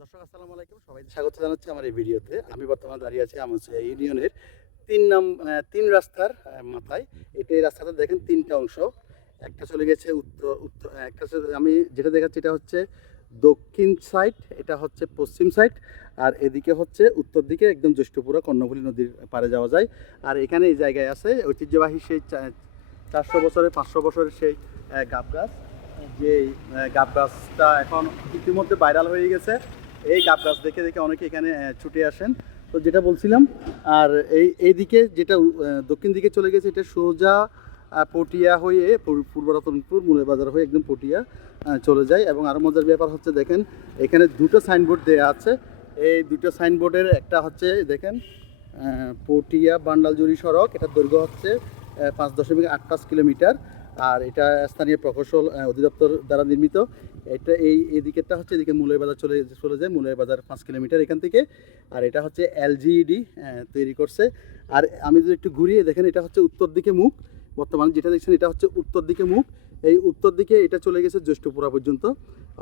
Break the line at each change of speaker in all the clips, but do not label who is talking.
দর্শক, আসসালামু আলাইকুম। সবাইকে স্বাগত জানাচ্ছি আমার এই ভিডিওতে। আমি বর্তমানে দাঁড়িয়ে আছি আমুচিয়া ইউনিয়নের তিন নাম তিন রাস্তার মাথায়। এটা এই রাস্তাটা দেখেন, তিনটা অংশ। একটা চলে গেছে উত্তর উত্তর একটা আমি যেটা দেখাচ্ছি, এটা হচ্ছে দক্ষিণ সাইড, এটা হচ্ছে পশ্চিম সাইড, আর এদিকে হচ্ছে উত্তর দিকে একদম জ্যৈষ্ঠপুরা, কর্ণফুলী নদীর পাড়ে যাওয়া যায়। আর এখানে এই জায়গায় আছে ঐতিহ্যবাহী সেই চারশো বছরের, পাঁচশো বছরের সেই গাব গাছ। যে গাব গাছটা এখন ইতিমধ্যে ভাইরাল হয়ে গেছে। এই গাব গাছ দেখে দেখে অনেকে এখানে ছুটে আসেন। তো যেটা বলছিলাম, আর এই, এইদিকে যেটা দক্ষিণ দিকে চলে গেছে, এটা সোজা পটিয়া হয়ে পূর্ব রতনপুর বাজার হয়ে একদম পটিয়া চলে যায়। এবং আরও মজার ব্যাপার হচ্ছে, দেখেন, এখানে দুটো সাইনবোর্ড দেওয়া আছে। এই দুটো সাইনবোর্ডের একটা হচ্ছে, দেখেন পটিয়া বান্ডালজুরি সড়ক, এটার দৈর্ঘ্য হচ্ছে পাঁচ দশমিক আট পাঁচ কিলোমিটার। আর এটা স্থানীয় প্রকৌশল অধিদপ্তর দ্বারা নির্মিত। এটা এই এই দিকেরটা হচ্ছে এদিকে মুলের বাজার চলে চলে যায়, মুলের বাজার পাঁচ কিলোমিটার এখান থেকে। আর এটা হচ্ছে এলজিইডি তৈরি করছে। আর আমি যদি একটু ঘুরিয়ে দেখেন, এটা হচ্ছে উত্তর দিকে মুখ। বর্তমানে যেটা দেখছেন, এটা হচ্ছে উত্তর দিকে মুখ। এই উত্তর দিকে এটা চলে গেছে জ্যৈষ্ঠপুরা পর্যন্ত।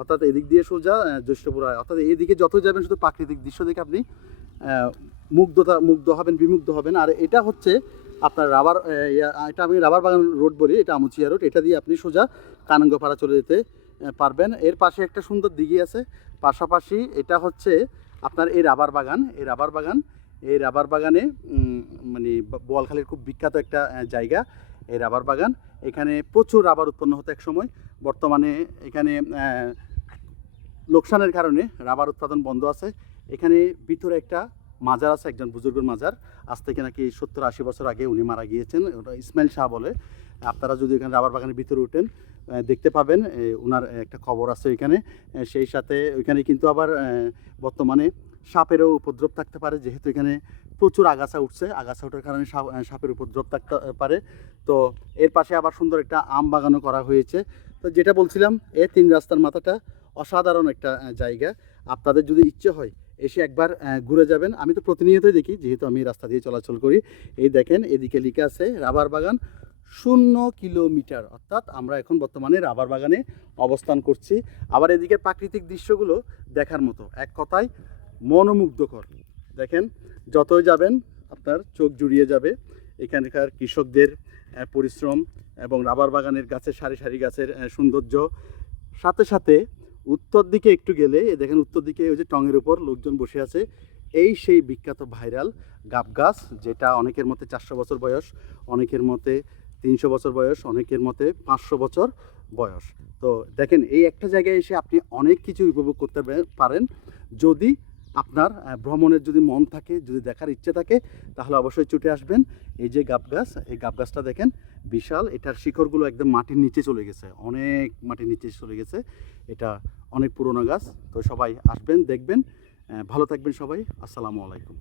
অর্থাৎ এদিক দিয়ে সোজা জ্যৈষ্ঠপুরা অর্থাৎ এই দিকে যত যাবেন, শুধু প্রাকৃতিক দৃশ্য দেখে আপনি মুগ্ধতা, মুগ্ধ হবেন, বিমুগ্ধ হবেন। আর এটা হচ্ছে আপনার রাবার এটা আমি রাবার বাগান রোড বলি, এটা আমুচিয়া রোড। এটা দিয়ে আপনি সোজা কানাঙ্গপাড়া চলে যেতে পারবেন। এর পাশে একটা সুন্দর দিঘি আছে। পাশাপাশি এটা হচ্ছে আপনার এই রাবার বাগান। এই রাবার বাগান, এই রাবার বাগানে মানে বোয়ালখালীর খুব বিখ্যাত একটা জায়গা। এই রাবার বাগান, এখানে প্রচুর রাবার উৎপন্ন হতো এক সময় বর্তমানে এখানে লোকসানের কারণে রাবার উৎপাদন বন্ধ আছে। এখানে ভিতরে একটা মাজার আছে, একজন বুজুর্গর মাজার। আজ থেকে নাকি সত্তর আশি বছর আগে উনি মারা গিয়েছেন, ওটা ইসমাইল শাহ বলে। আপনারা যদি এখানে রাবার বাগানের ভিতরে উঠেন দেখতে পাবেন ওনার একটা খবর আছে এখানে সেই সাথে ওইখানে কিন্তু আবার বর্তমানে সাপেরও উপদ্রব থাকতে পারে, যেহেতু এখানে প্রচুর আগাছা উঠছে। আগাছা ওঠার কারণে সাপ- সাপের উপদ্রব থাকতে পারে। তো এর পাশে আবার সুন্দর একটা আম বাগানও করা হয়েছে। তো যেটা বলছিলাম, এ তিন রাস্তার মাথাটা অসাধারণ একটা জায়গা। আপনাদের যদি ইচ্ছে হয় এসে একবার ঘুরে যাবেন। আমি তো প্রতিনিয়তই দেখি, যেহেতু আমি রাস্তা দিয়ে চলাচল করি। এই দেখেন, এদিকে লিখে আছে, রাবার বাগান শূন্য কিলোমিটার। অর্থাৎ আমরা এখন বর্তমানে রাবার বাগানে অবস্থান করছি। আবার এদিকের প্রাকৃতিক দৃশ্যগুলো দেখার মতো। এক কথায়, মনোমুগ্ধকর। দেখেন, যতই যাবেন, আপনার চোখ জুড়িয়ে যাবে। এখানকার কৃষকদের পরিশ্রম এবং রাবার বাগানের গাছের সারি সারি গাছের সৌন্দর্য। সাথে সাথে উত্তর দিকে একটু গেলে দেখেন উত্তর দিকে ওই যে টঙের উপর লোকজন বসে আছে, এই সেই বিখ্যাত ভাইরাল গাব গাছ, যেটা অনেকের মতে চারশো বছর বয়স, অনেকের মতে তিনশো বছর বয়স, অনেকের মতে পাঁচশো বছর বয়স। তো দেখেন, এই একটা জায়গায় এসে আপনি অনেক কিছু উপভোগ করতে পারেন। যদি আপনার ভ্রমণের যদি মন থাকে, যদি দেখার ইচ্ছে থাকে, তাহলে অবশ্যই ছুটে আসবেন। এই যে গাব গাছ, এই গাব গাছটা দেখেন, বিশাল। এটার শিখরগুলো একদম মাটির নিচে চলে গেছে। অনেক মাটির নিচে চলে গেছে। এটা অনেক পুরনো গাছ। তো সবাই আসবেন, দেখবেন। ভালো থাকবেন সবাই। আসসালামু আলাইকুম।